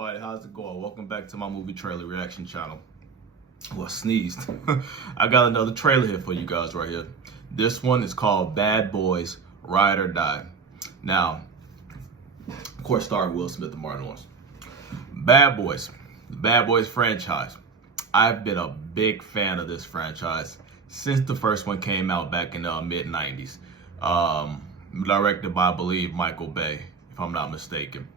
everybody, how's it going? Welcome back to my movie trailer reaction channel. Well, sneezed. I got another trailer here for you guys right here. This one is called Bad Boys Ride or Die. Now, of course, starring Will Smith and Martin Lawrence. Bad Boys, the Bad Boys franchise. I've been a big fan of this franchise since the first one came out back in the mid-90s. Directed by, I believe, Michael Bay, if I'm not mistaken.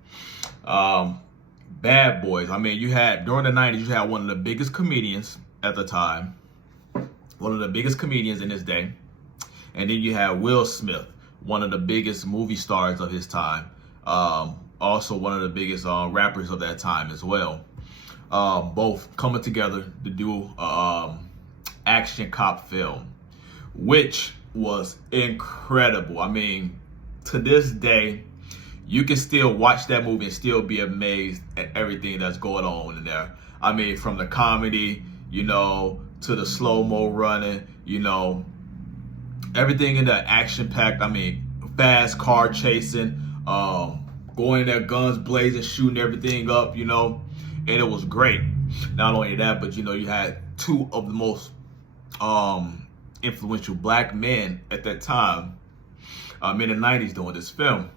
Bad Boys, I mean, during the 90s, you had one of the biggest comedians at the time, one of the biggest comedians in his day, and then you had Will Smith, one of the biggest movie stars of his time, also one of the biggest rappers of that time as well. Both coming together to do action cop film, which was incredible. I mean, to this day, you can still watch that movie and still be amazed at everything that's going on in there. I mean, from the comedy, to the slow-mo running, everything in the action-packed. I mean, fast car chasing, going in there, guns blazing, shooting everything up, and it was great. Not only that, but you had two of the most influential black men at that time in the 90s doing this film.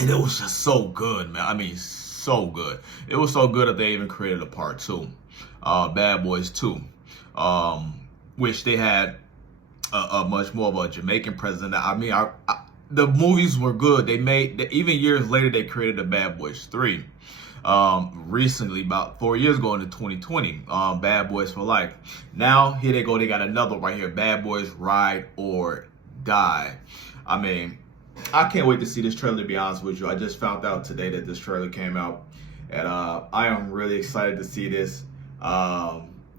And it was just so good, man. I mean, so good. It was so good that they even created a part 2, Bad Boys 2, which they had a much more of a Jamaican president. I mean, the movies were good. Even years later, they created a Bad Boys 3. Recently, about 4 years ago, into 2020, Bad Boys for Life. Now, here they go. They got another right here, Bad Boys Ride or Die. I mean, I can't wait to see this trailer, to be honest with you. I just found out today that this trailer came out, and I am really excited to see this.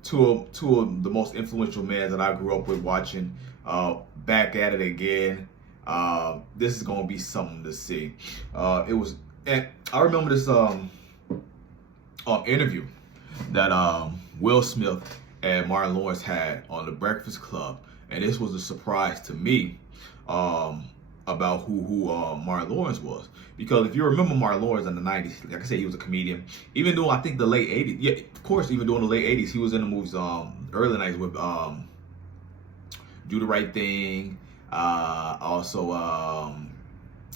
Two of the most influential men that I grew up with watching back at it again. This is going to be something to see. And I remember this interview that Will Smith and Martin Lawrence had on The Breakfast Club, and this was a surprise to me. About who Martin Lawrence was. Because if you remember Martin Lawrence in the 90s, like I said, he was a comedian. Even though I think the late 80s, yeah, of course, even during the late 80s, he was in the movies early 90s with Do the Right Thing, also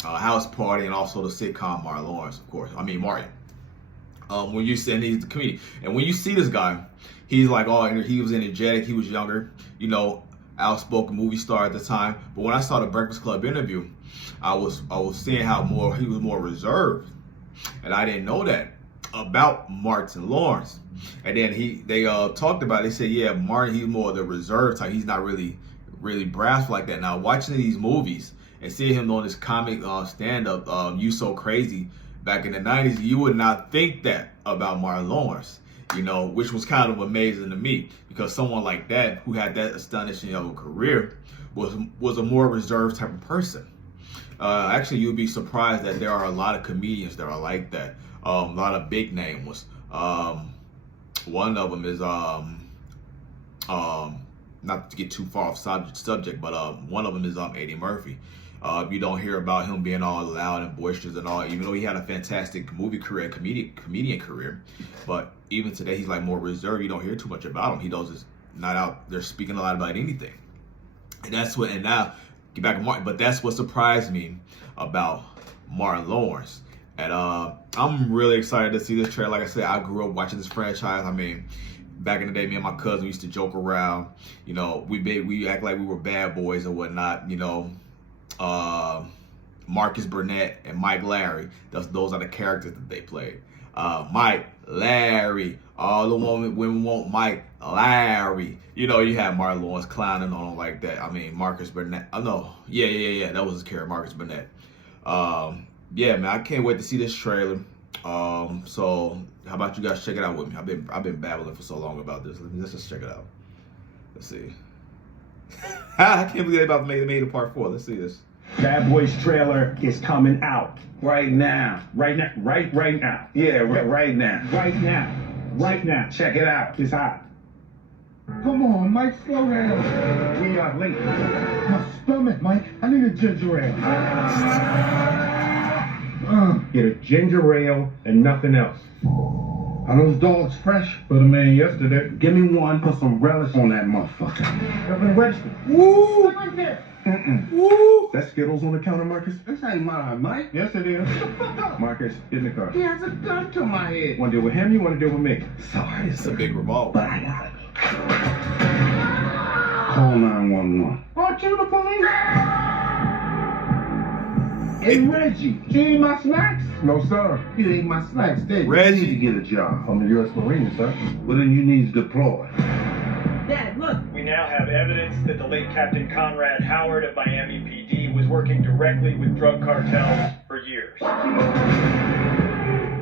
House Party, and also the sitcom Martin Lawrence, of course. I mean, Martin. When you see, and he's the comedian. And when you see this guy, he's like, he was energetic, he was younger, outspoken movie star at the time. But when I saw the Breakfast Club interview, I was seeing how he was more reserved, and I didn't know that about Martin Lawrence. And then they talked about it. They said, yeah, Martin, he's more the reserved type. He's not really brash like that. Now, watching these movies and seeing him on this comic stand-up, You So Crazy, back in the 90s, you would not think that about Martin Lawrence. Which was kind of amazing to me, because someone like that, who had that astonishing of a career, was a more reserved type of person. Actually, you'd be surprised that there are a lot of comedians that are like that. A lot of big name ones. One of them is not to get too far off subject, but one of them is Eddie Murphy. You don't hear about him being all loud and boisterous and all, even though he had a fantastic movie career, comedian career. But even today, he's like more reserved. You don't hear too much about him. He just not out there speaking a lot about anything. And now, get back to Martin, but that's what surprised me about Martin Lawrence. And I'm really excited to see this trailer. Like I said, I grew up watching this franchise. I mean, back in the day, me and my cousin used to joke around. We act like we were bad boys and whatnot. Marcus Burnett and Mike Larry. Those are the characters that they played. Mike, Larry, all the women want Mike, Larry. You had Martin Lawrence clowning on him like that. I mean, Marcus Burnett. Oh no, yeah, that was his character, Marcus Burnett. Yeah, man, I can't wait to see this trailer. So how about you guys check it out with me? I've been babbling for so long about this. Let's just check it out. Let's see. I can't believe they about to make it part 4. Let's see this. Bad Boys trailer is coming out. Right now. Right now. Right now. Yeah, right now. Right now. Right now. Check it out. It's hot. Come on, Mike, slow down. We are late. My stomach, Mike. I need a ginger ale. Get a ginger ale and nothing else. Are those dogs fresh? Put them in yesterday. Give me one, put some relish on that motherfucker. Open the register. Woo! Right there. Woo! That Skittles on the counter, Marcus? This ain't mine, Mike. Yes, it is. Shut the fuck up. Marcus, get in the car. He has a gun to my head. Want to deal with him? You want to deal with me? Sorry, It's a big revolver. but I got it. Call 911. Aren't you the police? Hey, Reggie, you eat my snacks? No, sir. You ate my snacks, didn't you? Reggie. You need to get a job. I'm the U.S. Marine, sir. Well, then you need to deploy. Dad, look. We now have evidence that the late Captain Conrad Howard of Miami PD was working directly with drug cartels for years.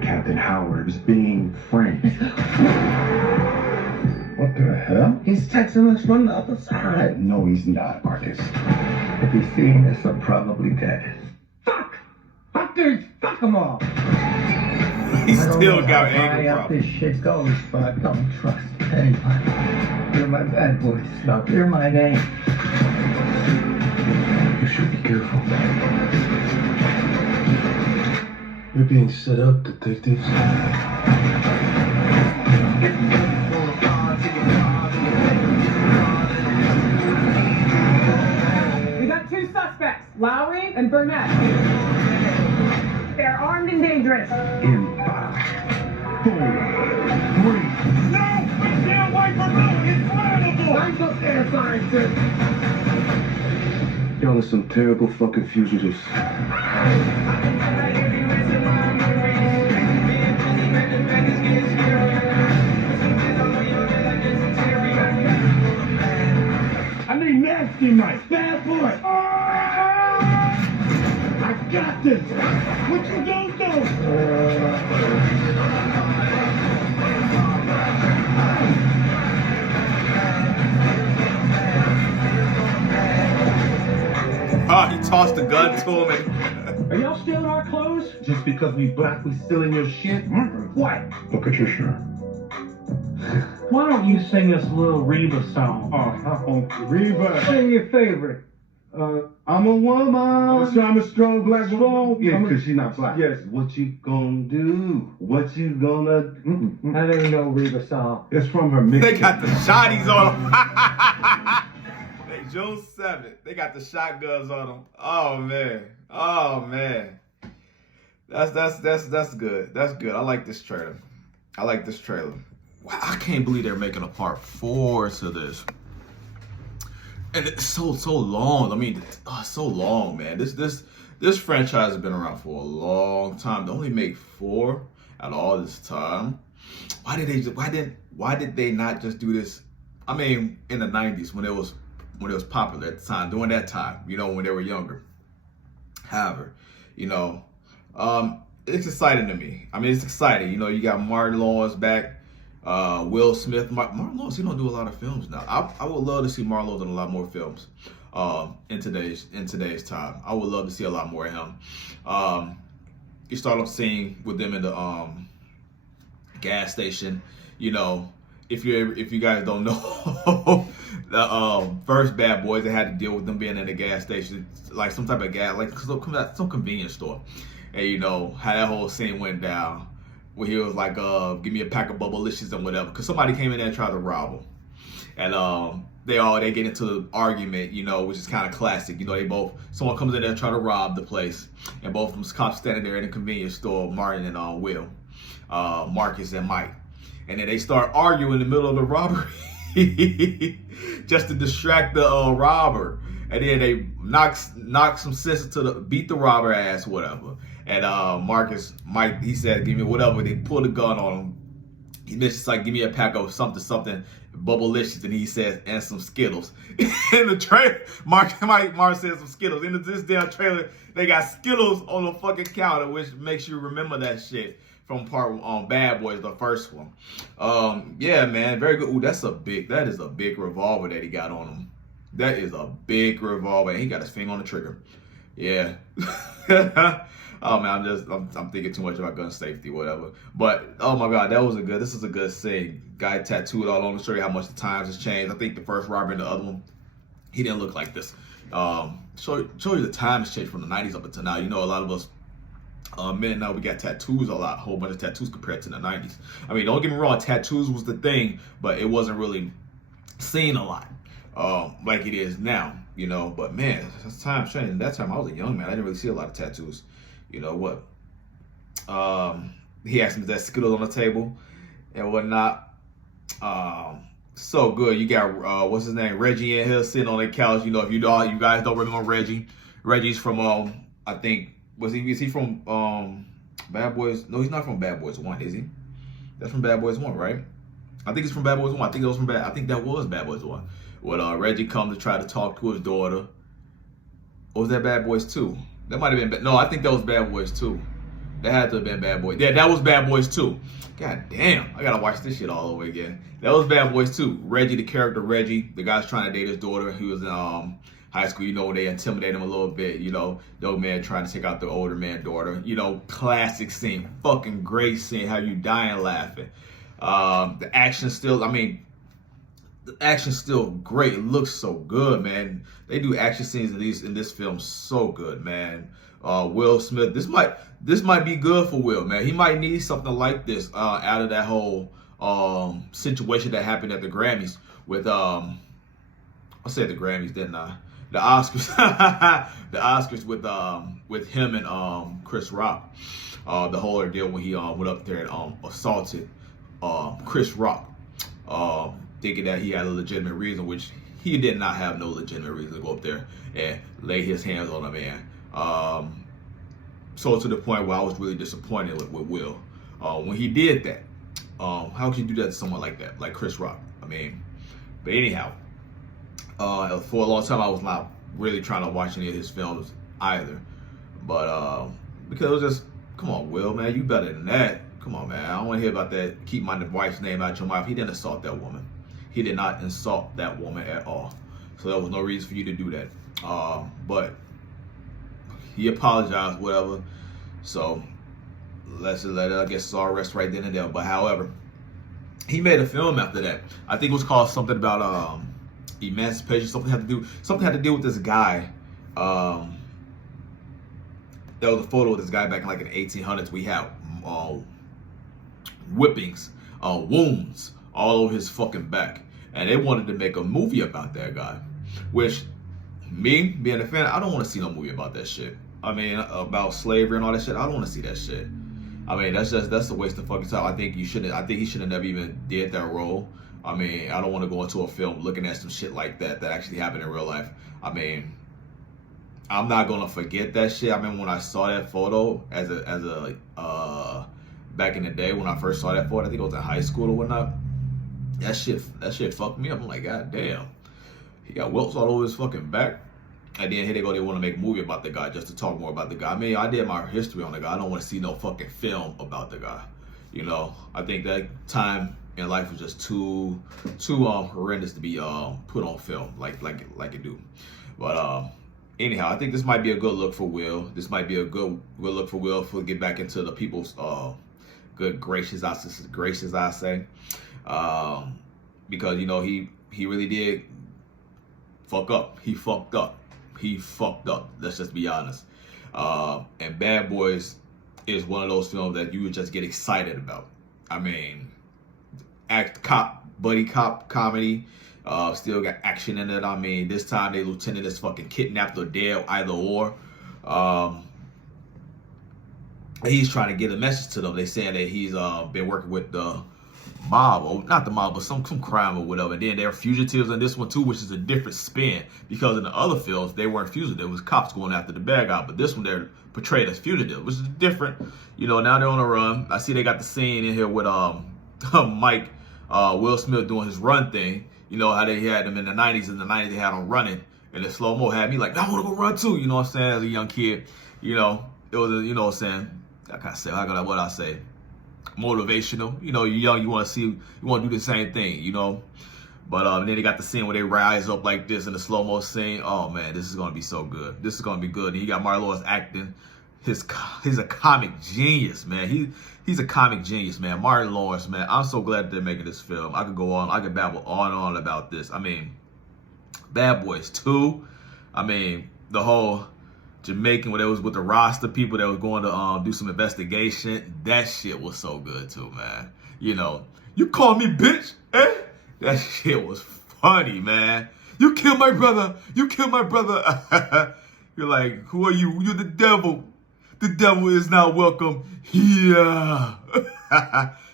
Captain Howard was being framed. What the hell? He's texting us from the other side. No, he's not, Marcus. If he's seeing this, I'm probably dead. Fuck! Fuck these! Fuck them all! He still got high anger up this problems. shit goes, but I don't trust anybody. You're my bad boy, Snow. You're my name. You should be careful. You're being set up, detectives. We got two suspects, Lowry and Burnett. They're armed and dangerous. In 5, 4, 3. No! We can't wait for nothing! It's flammable! Lights up there, scientist! Y'all are some terrible fucking fugitives. I need nasty Mike. Bad boy. I got this. What you gonna do? Oh, he tossed the gun to him and Are y'all stealing our clothes? Just because we black, we stealing your shit? What? Look at your shirt. Why don't you sing us a little Reba song? Reba. Sing your favorite. I'm a woman. So I'm a strong black woman. Yeah, I'm a- because she's not black. Yes. What you gonna do? What you gonna do? That ain't no Reba song. It's from her mix. they got the shotties on him. They June 7th. They got the shotguns on them. Oh man. Oh man. That's good. That's good. I like this trailer. Wow, I can't believe they're making a part 4 to this. And it's so long. I mean, so long, man. This franchise has been around for a long time. To only make 4 out of all this time. Why did they not just do this? I mean, in the 90s when it was popular at the time, during that time, when they were younger. However, it's exciting to me. I mean, it's exciting. You got Martin Lawrence back. Will Smith. Martin Lawrence, he don't do a lot of films now. I would love to see Martin Lawrence in a lot more films in today's time. I would love to see a lot more of him. You start off seeing with them in the gas station. If you guys don't know, the first Bad Boys, they had to deal with them being in the gas station, like some type of gas, like some convenience store, and how that whole scene went down. Where he was like, give me a pack of Bubblicious and whatever. Because somebody came in there and tried to rob him. And they get into the argument, which is kind of classic. Someone comes in there and try to rob the place. And both of them cops standing there in the convenience store, Martin and Will, Marcus and Mike. And then they start arguing in the middle of the robbery just to distract the robber. And then they knock some sense beat the robber ass, whatever. And Mike, he said, give me whatever. They pulled a gun on him. He just like, give me a pack of something, Bubblicious, and he says, and some Skittles. In the trailer, Mark says some Skittles. In this damn trailer, they got Skittles on the fucking counter, which makes you remember that shit from part on Bad Boys, the first one. Yeah, man, very good. Ooh, that is a big revolver that he got on him. That is a big revolver, and he got his finger on the trigger. Yeah. Oh man, I'm thinking too much about gun safety, whatever. But oh my god, this is a good scene. Guy tattooed all on to show you how much the times has changed. I think the first robber and the other one, he didn't look like this. Show you the times changed from the 90s up until now. A lot of us Men now we got tattoos a lot, whole bunch of tattoos compared to the 90s. I mean, don't get me wrong, tattoos was the thing, but it wasn't really seen a lot like it is now, you know. But man, time's changing. That time I was a young man, I didn't really see a lot of tattoos. You know what? He asked me, is that Skittles on the table and whatnot. So good. You got what's his name, Reggie in here sitting on the couch. You know, if you guys don't remember Reggie, Reggie's from I think is he from Bad Boys? No, he's not from Bad Boys 1, is he? That's from Bad Boys 1, right? I think it's from Bad Boys 1. I think that was Bad Boys 1. When Reggie come to try to talk to his daughter. Or was that Bad Boys 2? That might have been no, I think that was Bad Boys 2. That had to have been Bad Boys. Yeah, that was Bad Boys 2. God damn, I gotta watch this shit all over again. That was Bad Boys 2. Reggie, the character Reggie, the guy's trying to date his daughter. He was in high school, you know, they intimidate him a little bit, you know, the old man trying to take out the older man daughter, you know, classic scene, fucking great scene, how you dying laughing. The action still, I mean, the action's still great. It looks so good, man. They do action scenes in this film so good, man. Will Smith, this might be good for Will, man. He might need something like this out of that whole situation that happened at the Grammys with I said the Grammys, didn't I? The Oscars, the Oscars with him and Chris Rock. The whole ordeal when he went up there and assaulted Chris Rock, thinking that he had a legitimate reason, which he did not have no legitimate reason to go up there and lay his hands on a man. So to the point where I was really disappointed with Will when he did that. How could you do that to someone like that, like Chris Rock? I mean, but anyhow, for a long time I was not really trying to watch any of his films either, but because it was just, come on, Will, man, you better than that. Come on, man, I don't want to hear about that. Keep my wife's name out your mouth. He didn't assault that woman. He did not insult that woman at all. So there was no reason for you to do that. But he apologized, whatever. So let's just let it, I guess it's all rest right then and there. But however, he made a film after that. I think it was called something about emancipation. Something had to do with this guy. There was a photo of this guy back in like in the 1800s. We had whippings, wounds all over his fucking back, and they wanted to make a movie about that guy. Which, me being a fan, I don't want to see no movie about that shit. I mean, about slavery and all that shit. I don't want to see that shit. I mean, that's a waste of fucking time. I think he should have never even did that role. I mean, I don't want to go into a film looking at some shit like that actually happened in real life. I mean, I'm not gonna forget that shit. I remember when I saw that photo as a back in the day when I first saw that photo. I think it was in high school or whatnot. That shit fucked me up. I'm like, God damn, he got welts all over his fucking back. And then here they go, they want to make a movie about the guy just to talk more about the guy. I mean, I did my history on the guy. I don't want to see no fucking film about the guy. You know, I think that time in life was just too horrendous to be put on film like it do. But anyhow, I think this might be a good look for Will. This might be a good look for Will to get back into the people's good gracious, I say. Because, you know, he really did fuck up. He fucked up. Let's just be honest. And Bad Boys is one of those films that you would just get excited about. I mean, buddy cop comedy. Still got action in it. I mean, this time the lieutenant is fucking kidnapped or dead, either or. He's trying to get a message to them. They saying that he's been working with the mob, or not the mob, but some crime or whatever. And then they're fugitives in this one too, which is a different spin, because in the other films they weren't fugitives. It was cops going after the bad guy, but this one they're portrayed as fugitives, which is different. You know, now they're on a run. I see they got the scene in here with Mike, Will Smith doing his run thing. You know how they had him in the 90s. In the 90s they had him running, and the slow-mo had me like, I want to go run too. You know what I'm saying? As a young kid, you know, it was you know what I'm saying, what I say, motivational. You know, you're young, you want to do the same thing, you know. But then they got the scene where they rise up like this in the slow-mo scene. Oh man, this is gonna be so good. This is gonna be good. And you got Martin Lawrence acting. He's a comic genius, man. He's a comic genius, man. Martin Lawrence, man. I'm so glad they're making this film. I could go on. I could babble on and on about this. I mean, Bad Boys 2. I mean, the whole Jamaican, where they was with the roster people that was going to do some investigation. That shit was so good too, man. You know, you call me bitch, eh? That shit was funny, man. You killed my brother. You killed my brother. You're like, who are you? You're the devil. The devil is not welcome here.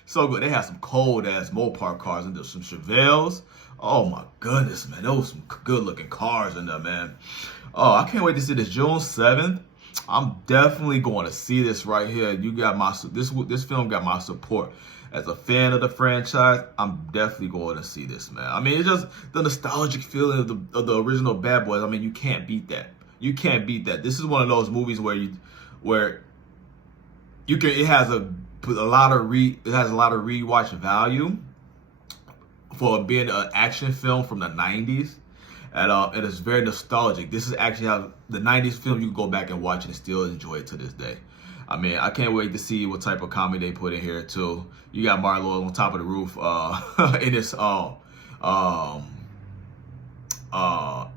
So good. They had some cold ass Mopar cars and there's some Chevelles. Oh my goodness, man. Those some good looking cars in there, man. Oh, I can't wait to see this June 7th. I'm definitely going to see this right here. You got my this film got my support. As a fan of the franchise, I'm definitely going to see this, man. I mean, it's just the nostalgic feeling of the original Bad Boys. I mean, you can't beat that. You can't beat that. This is one of those movies where you can. It has a lot of rewatch value for being an action film from the 90s. And it's very nostalgic. This is actually how the 90s film you can go back and watch and still enjoy it to this day. I mean, I can't wait to see what type of comedy they put in here too. You got Martin Lawrence on top of the roof in this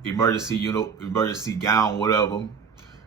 emergency gown, whatever.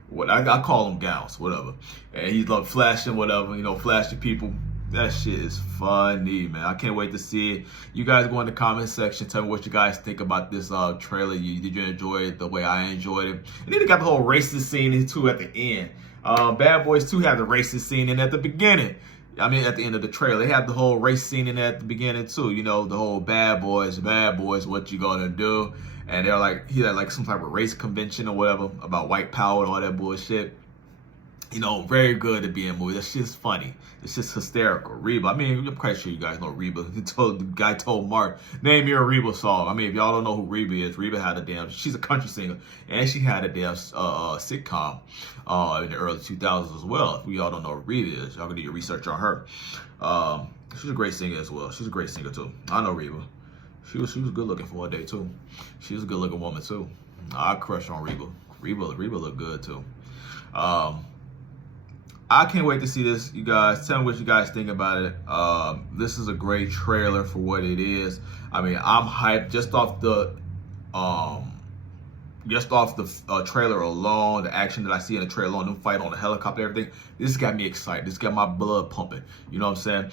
What I call them gowns, whatever. And he's like flashing, whatever, flashing people. That shit is funny, man. I can't wait to see it. You guys go in the comment section. Tell me what you guys think about this trailer. Did you enjoy it the way I enjoyed it? And then they got the whole racist scene too at the end. Bad Boys 2 had the racist scene in at the beginning. I mean, at the end of the trailer. They had the whole race scene in at the beginning too. The whole bad boys, what you gonna do? And they're like, he had like some type of race convention or whatever about white power and all that bullshit. Very good to be in a movie. That shit's funny. It's just hysterical. Reba, I mean, I'm quite sure you guys know Reba. The guy told Mark, name me a Reba song. I mean, if y'all don't know who Reba is, Reba had she's a country singer, and she had a damn sitcom in the early 2000s as well. If y'all don't know who Reba is, y'all can do your research on her. She's a great singer as well. She's a great singer too. I know Reba. She was good looking for a day too. She was a good looking woman too. I crush on Reba. Reba looked good too. I can't wait to see this, you guys. Tell me what you guys think about it. This is a great trailer for what it is. I mean, I'm hyped just off the trailer alone, the action that I see in the trailer alone, them fight on the helicopter, everything. This got me excited. This got my blood pumping. You know what I'm saying?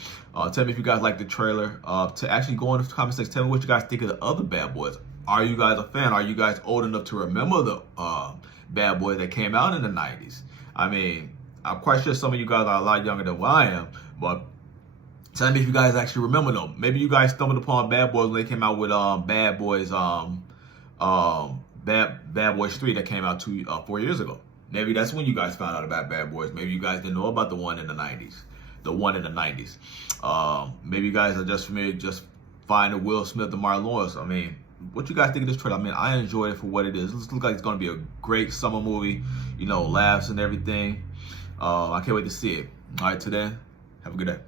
Tell me if you guys like the trailer. To actually go in the comment section, tell me what you guys think of the other Bad Boys. Are you guys a fan? Are you guys old enough to remember the Bad Boys that came out in the 90s? I mean, I'm quite sure some of you guys are a lot younger than what I am, but tell me if you guys actually remember them. Maybe you guys stumbled upon Bad Boys when they came out with Bad Boys Bad Boys 3 that came out 4 years ago. Maybe that's when you guys found out about Bad Boys. Maybe you guys didn't know about the one in the 90s. Maybe you guys are just familiar, just finding Will Smith and Martin Lawrence. I mean, what you guys think of this trailer? I mean, I enjoyed it for what it is. It looks like it's going to be a great summer movie, laughs and everything. I can't wait to see it. All right, till then, have a good day.